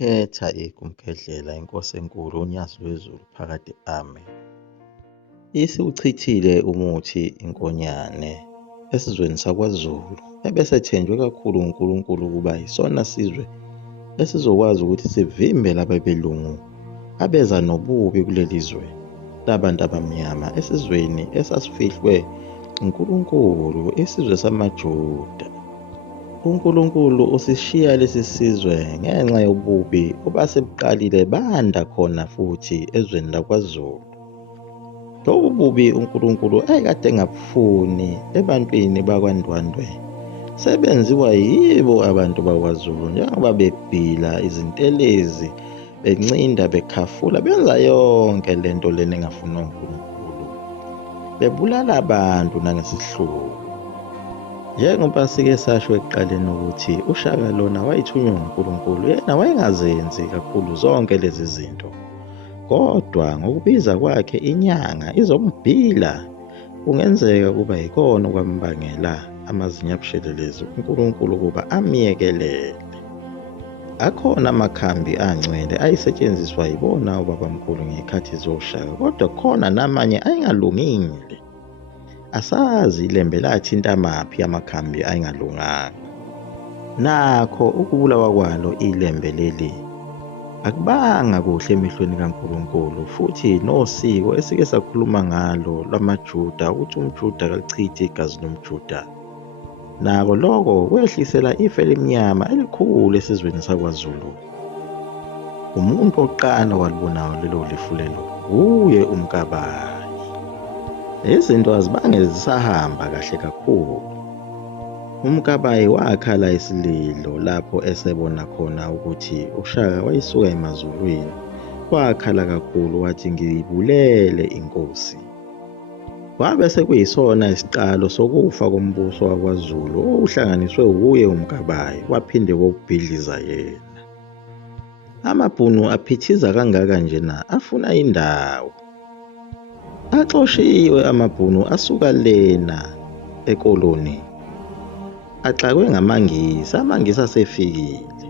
Khetha ikumkhehlela inkosi enkulu unyazi lwezulu phakade ame. Isiwuchithile umuthi inkonyane esizweni sakwaZulu ebesethenjwe kakhulu uNkulunkulu ukuba yisona sizwe esizokwazi ukuthi sivimbe laba belungu abeza nobubi kuleli zwe labantu abamnyama esizweni esasifihlwe uNkulunkulu, isizwe samaJuda. uNkulunkulu usishiya lesi sizwe ngenxa yobubi obasebuqalile banda khona futhi ezweni lakwaZulu. Lobu bubi uNkulunkulu ayekade engabufuni ebantwini bakwaNdwandwe sebenziwa yibo abantu bakwaZulu, njengoba bebhila izintelezi, bencinda, bekhafula, benza yonke lento lena engafunwa uNkulunkulu, bebulala abantu nangesihluku. Njengoba sike sasho ekuqaleni ukuthi uShaka lona wayethunywa uNkulunkulu, yena wayengazenzi kakhulu zonke lezi zinto, kodwa ngokubiza kwakhe inyanga izombhila kungenzeka kuba yikona okwambangela amazinyo abushelelezi uNkulunkulu ukuba amyekelele. Akhona amakhambi angcwele ayisetshenziswa yibona obabamkhulu ngezikhathi zoShaka, kodwa khona namanye ayengalungile. Asazi ilembe lathinta maphi amakhambi ayingalunganga. Nakho ukubulawa kwalo ilembe leli akubanga kuhle emehlweni kaNkulunkulu, futhi nosiko esike sakhuluma ngalo lwamaJuda ukuthi umJuda kalichithi igazi lomJuda, nako lokho kwehlisela ife elimnyama elikhulu esizweni sakwaZulu. Umuntu oqala walibonayo lelo lifu lelo uye uMkabayi. Izinto azibange zisahamba kahle kakhulu. uMkabayi wakhala isililo lapho esebona khona ukuthi uShaka wayisuka emazulwini. Wakhala kakhulu wathi, ngiyibulele inkosi. Kwabe sekuyisona isiqalo sokufa kombuso wakwaZulu okuhlanganiswe uye uMkabayi, waphinde wokubhidliza yena. AmaBhunu aphithiza kangaka njena afuna indawo. Axoshiwe amaBhunu asuka lena ekoloni, axakwe ngamaNgisi. AmaNgisi asefikile.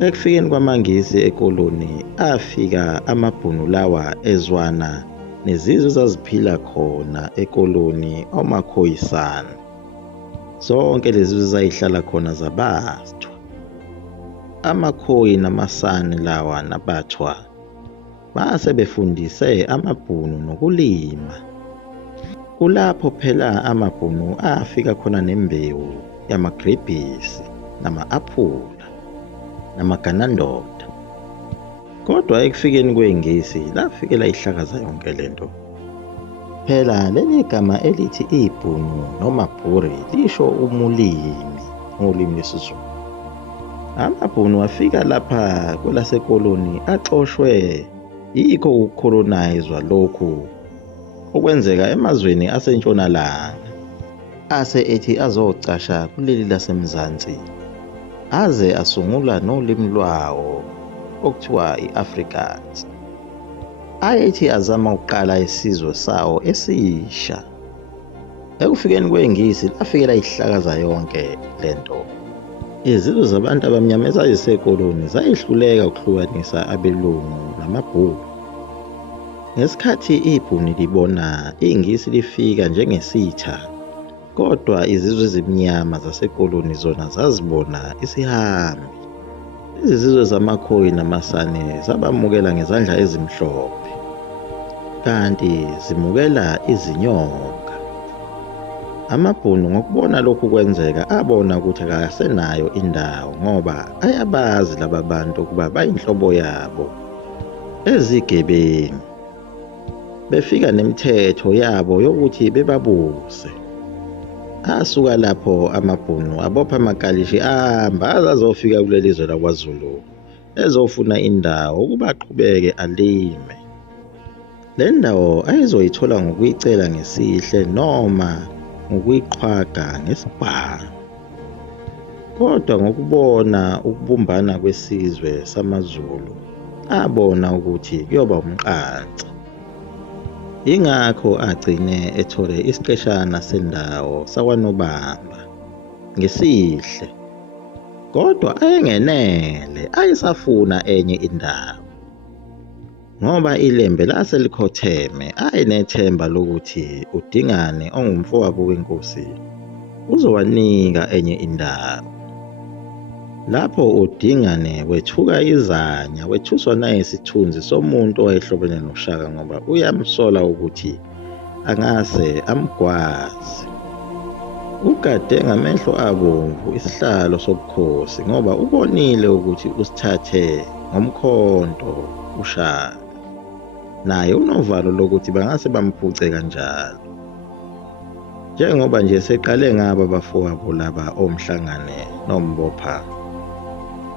Ekufikeni kwamaNgisi ekoloni afika amaBhunu lawa ezwana nezizwe ezaziphila khona ekoloni, omakhoyisana. Zonke lezi zizwe zayihlala khona zabathwa. Amakhoyi namasane lawa nabathwa base befundise amaBhunu nokulima. Kulapho phela amaBhunu afika khona nembewu yamagrebhisi, nama-aphula, namaganandoda. Kodwa ekufikeni kweNgisi lafikela ihlakaza yonke lento. Phela leli gama elithi iBhunu noma Bhuri lisho umulimi ngolimi lwesiZulu. AmaBhunu afika lapha kwelasekoloni axoshwe yikho ukukolonayizwa lokhu okwenzeka emazweni asentshonalanga, ase ethi azocasha kuleli lasemzansi, aze asungula nolimi lwawo okuthiwa i-Afrikaans. Ayethi azama ukuqala isizwe sawo esisha. Ekufikeni kweNgisi lafikela ihlakaza yonke lento. Izizwe zabantu abamnyama ezayisekoloni zayihluleka ukuhlukanisa abelungu namaBhunu. Ngesikhathi iBhunu libona iNgisi lifika njengesitha, kodwa izizwe ezimnyama zasekoloni zona zazibona isihambi. Izizwe zamakhoyi namasane zabamukela ngezandla ezimhlophe, kanti zimukela izinyonga. AmaBhunu ngokubona lokhu kwenzeka abona ukuthi akasenayo indawo, ngoba ayabazi laba bantu ukuba bayinhlobo yabo ezigebengu. Befika nemithetho yabo yokuthi bebabuse. Asuka lapho amaBhunu abopha amakalishi ahamba azazofika kuleli zwe lakwaZulu ezofuna indawo ukuba aqhubeke alime. Le ndawo ayizoyithola ngokuyicela ngesihle noma ngokuyiqhwaga ngesibhamu. Kodwa ngokubona ukubumbana kwesizwe samaZulu abona ukuthi kuyoba umqansa. Ingakho agcine ethole isiqeshana sendawo sakwaNobamba ngesihle. kodwa ayengenele ayisafuna enye indawo. Ngoba ilembe lase likhotheme ayenethemba lokuthi uDingane ongumfowabo wenkosi uzowanika enye indawo. Lapho uDingane wethuka izanya wethuswa nayisithunzi somuntu owayehlobene noShaka ngoba uyamsola ukuthi angase amgwazi. Ugade ngamehlo abomvu isihlalo sobukhosi ngoba ubonile ukuthi usithathe ngomkhonto uShaka. Naye unovalo lokuthi bangase bamphuce kanjalo. Njengoba nje seqale ngaba bafowabo laba omhlangane nombopha.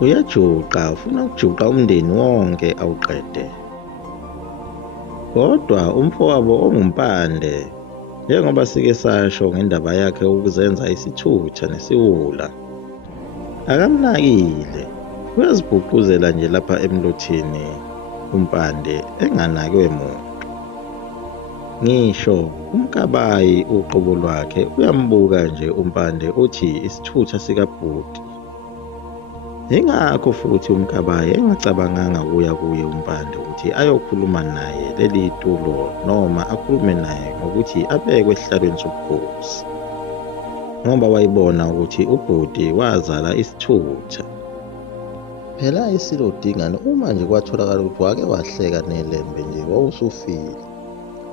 Uyajuqa ufuna ukujuqa umndeni wonke awuqede. Kodwa umfowabo ongumpande njengoba sike sasho ngendaba yakhe ukuzenza isithutha nesiwula akamnakile, uyazibhuquzela nje lapha emlothini umpande enganakwe muntu. Ngisho uMkabayi uqobo lwakhe uyambuka nje umpande uthi isithutha sikabhuti. Ingakho futhi uMkabayi engacabanganga ukuya kuye umpande ukuthi ayokhuluma naye leli tulo noma akhulume naye ngokuthi abekwe esihlalweni sobukhosi, ngoba wayibona ukuthi ubhuti wazala isithutha. Phela isilo uDingane uma nje kwatholakala ukuthi wake wahleka nelembe nje wawusufile.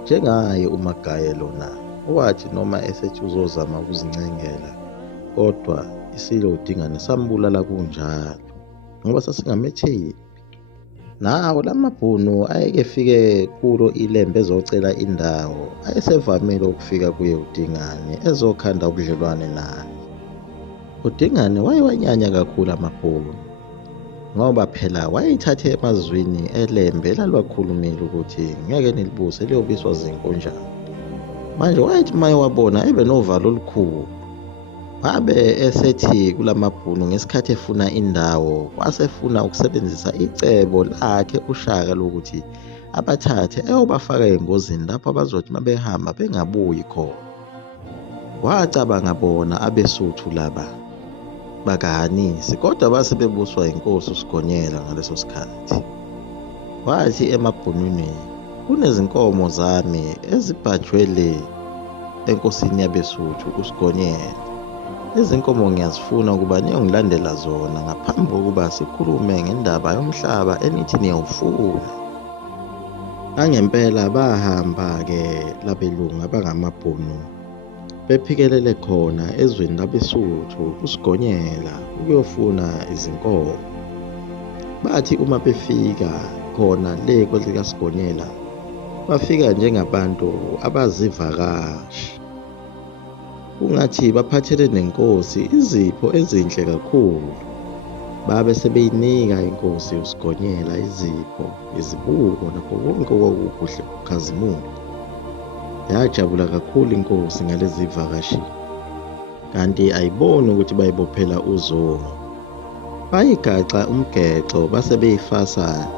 Njengaye uMagaye lona wathi noma esethi uzozama ukuzincengela kodwa isilo uDingane sambulala kunjalo ngoba sasingamethembi. Nawo lamabhunu ayekefike kulo ilembe ezocela indawo ayesevamile ukufika kuye uDingane ezokhanda ubudlelwane naye. uDingane wayewanyanya kakhulu amabhunu ngoba phela wayeyithathe emazwini elembe elalwakhulumile ukuthi ngeke nilibuse liyobiswa zinkonjane. Manje wayethi maye wabona ebe novalo olukhulu. Wabe esethi kulamabhunu ngesikhathi efuna indawo wasefuna ukusebenzisa icebo lakhe uShaka lokuthi abathathe eyobafaka engozini lapho abazothi mabehamba bengabuyi khona. Wacabanga bona abesuthu laba bakaHanisi kodwa base bebuswa inkosi uSgonyela ngaleso sikhathi. Wathi emabhunwini kunezinkomo zami ezibhajwe le enkosini yabesuthu uSgonyela. Izinkomo ngiyazifuna ukuba niyongilandela zona ngaphambi kokuba sikhulume ngendaba yomhlaba enithi niyawufuna. Angempela bahamba-ke labelungu abangamabhunu bephikelele khona ezweni labesuthu uSgonyela ukuyofuna izinkomo. Bathi uma befika khona le kwelikaSgonyela bafika njengabantu abazivakashi. Kungathi baphathele nenkosi izipho ezinhle kakhulu. Babe sebeyinika inkosi uSgonyela izipho, izibuko nakho konke okwakukuhle kukhazimula. Yajabula kakhulu inkosi ngalezi vakashi, kanti ayiboni ukuthi bayibophela uzongo. Bayigaxa umgexo base beyifasa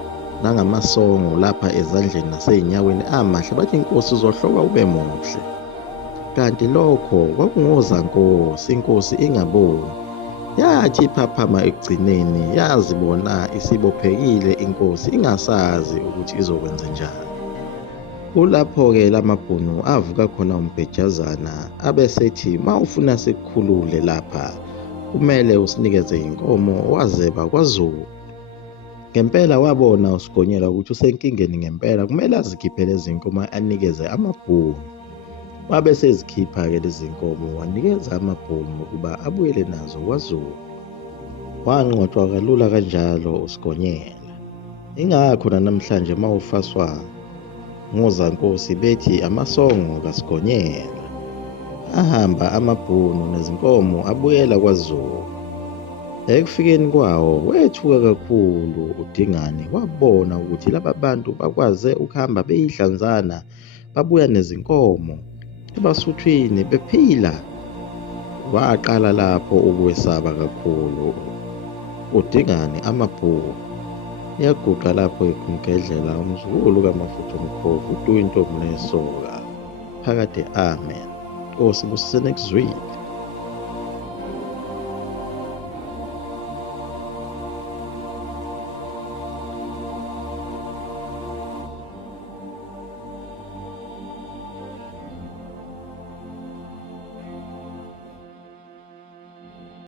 nangamasongo lapha ezandleni nasey'nyaweni amahle bathi inkosi uzohloka ube muhle. Kanti lokho kwakungozankosi, inkosi ingaboni. Yathi iphaphama ekugcineni yazibona isibophekile inkosi ingasazi ukuthi izokwenza njani. Kulapho-ke lamabhunu avuka khona umbhejazana abesethi mawufuna sikukhulule lapha kumele usinikeze inkomo wazeba kwaZulu. Ngempela wabona uSgonyela ukuthi usenkingeni ngempela kumele azikhiphe lezi nkomo anikeze amabhunu. Wabe sezikhipha-ke lezi nkomo wanikeza amabhunu ukuba abuyele nazo kwaZulu. Wanqotshwa kalula kanjalo uSgonyela. Ingakho namhlanje mawufaswa ngozankosi bethi Amasongo Ka Sgonyela. Ahamba amabhunu nezinkomo abuyela kwaZulu. Ekufikeni kwawo wethuka kakhulu uDingane wabona ukuthi laba bantu bakwaze ukuhamba beyidlanzana babuya nezinkomo ebasuthwini bephila. Waqala lapho ukwesaba kakhulu uDingane amabhunu. Yaguqa lapho ekumgedlela umzukulu kaMafutha Mkhovu uDuwintombi Nesoka phakade amen. Nkosi busise nekuzwile.